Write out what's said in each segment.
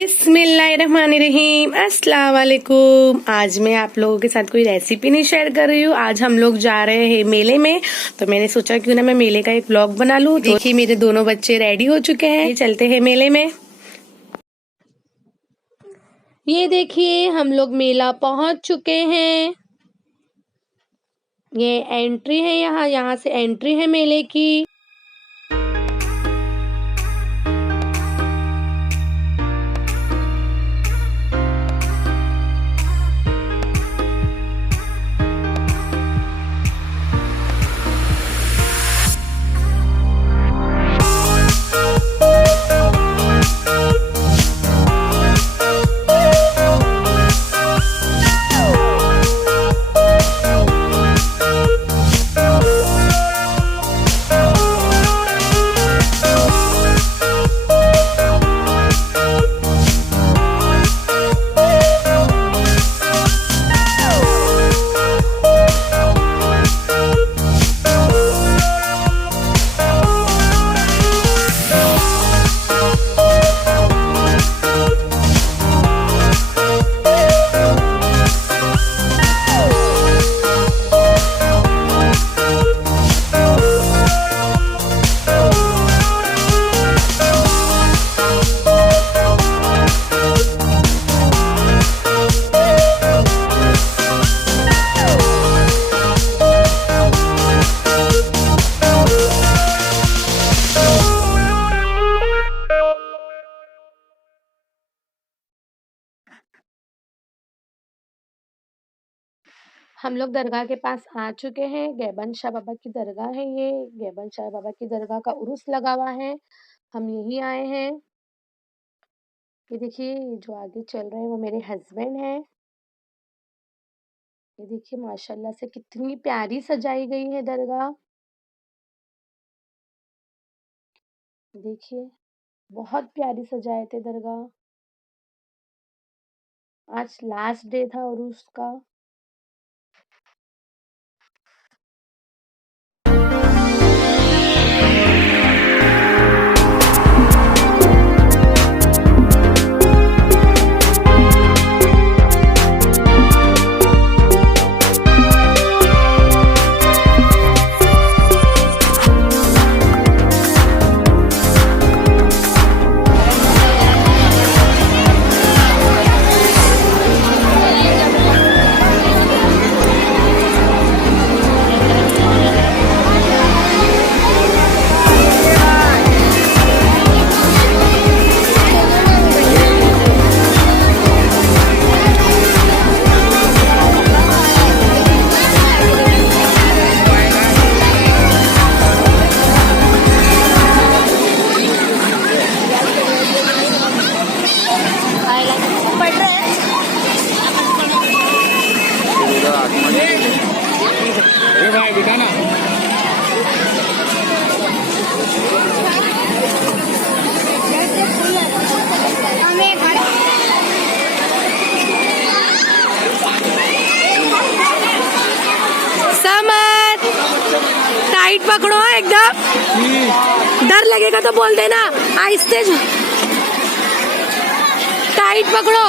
बिस्मिल्लाहिर्रहमानिर्रहीम, अस्सलाम वालेकुम। आज मैं आप लोगों के साथ कोई रेसिपी नहीं शेयर कर रही हूँ। आज हम लोग जा रहे हैं मेले में, तो मैंने सोचा क्यों ना मैं मेले का एक व्लॉग बना लूँ। देखिए मेरे दोनों बच्चे रेडी हो चुके हैं, ये चलते हैं मेले में। ये देखिए हम लोग मेला पहुंच चुके हैं। ये एंट्री है, यहाँ से एंट्री है मेले की। हम लोग दरगाह के पास आ चुके हैं। गैबान शाह बाबा की दरगाह है ये। गैबान शाह बाबा की दरगाह का उरुस लगा हुआ है, हम यहीं आए हैं। ये देखिए जो आगे चल रहे हैं वो मेरे हस्बैंड हैं। ये देखिए माशाल्लाह से कितनी प्यारी सजाई गई है दरगाह। देखिए बहुत प्यारी सजाए थे दरगाह। आज लास्ट डे था उरुस का। टाइट पकड़ो एकदम, डर लगेगा तो बोल देना, आहिस्ते टाइट पकड़ो।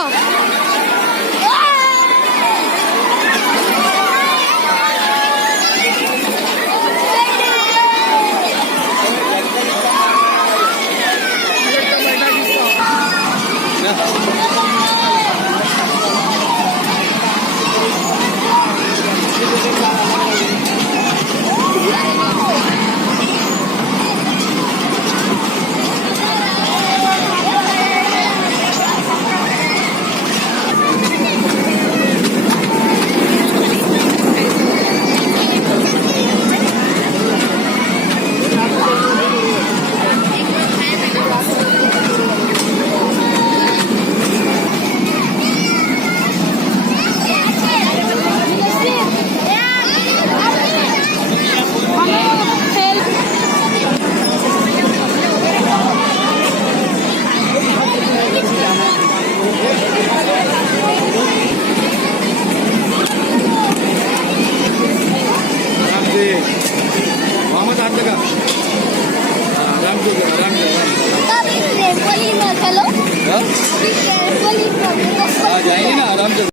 जाएंगे ना आराम से।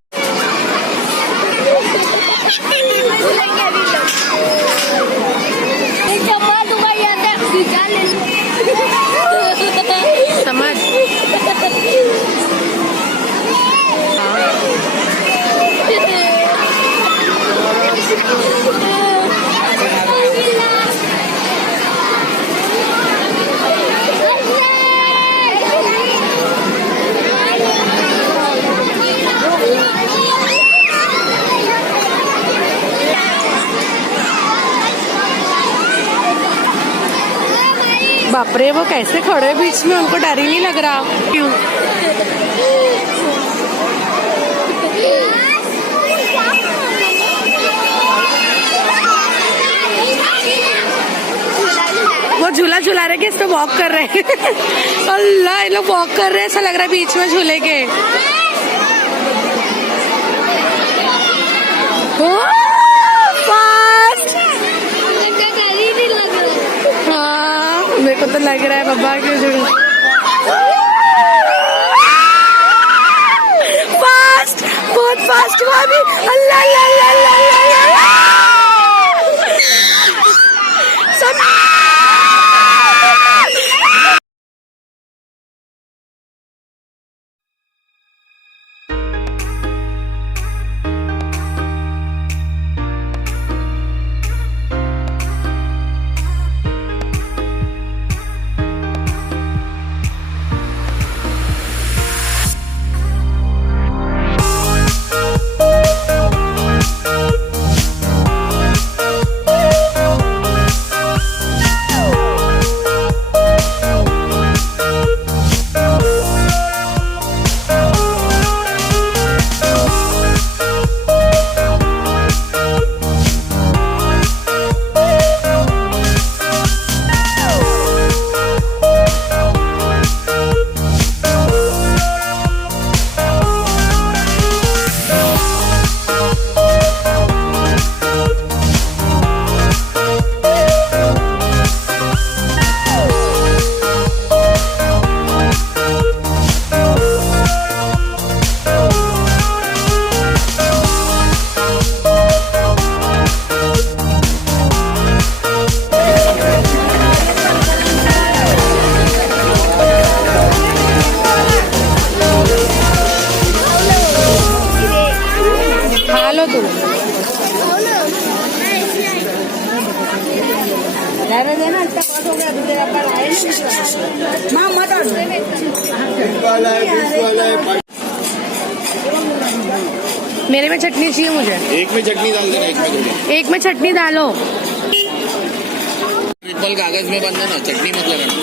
समझ बाप रे, वो कैसे खड़े बीच में, उनको डर ही नहीं लग रहा। क्यों? वो झूला झूला रहे कि इस पे वॉक कर रहे हैं। अल्लाह, ये लोग वॉक कर रहे हैं, ऐसा लग रहा है बीच में झूले के। हाँ, मेरे को तो लग रहा है बाबा क्यों झूला। फास्ट, बहुत फास्ट हुआ भी। अल्लाह अल्लाह अल्लाह अल्लाह अल्लाह। मेरे में चटनी चाहिए मुझे। एक में चटनी डाल देना, एक में थोड़ी। एक में चटनी डालो। ट्रिपल कागज में बंद है ना, चटनी मत लगाना।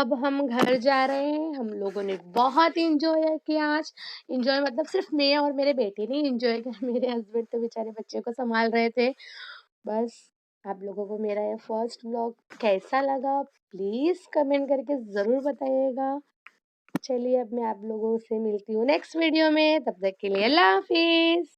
अब हम घर जा रहे हैं। हम लोगों ने बहुत इंजॉय किया आज। इंजॉय मतलब सिर्फ मैं और मेरे बेटे ने इंजॉय किया, मेरे हस्बैंड तो बेचारे बच्चे को संभाल रहे थे। बस, आप लोगों को मेरा ये फर्स्ट व्लॉग कैसा लगा प्लीज कमेंट करके जरूर बताइएगा। चलिए, अब मैं आप लोगों से मिलती हूँ नेक्स्ट वीडियो में। तब तक के लिए अल्लाह हाफिज।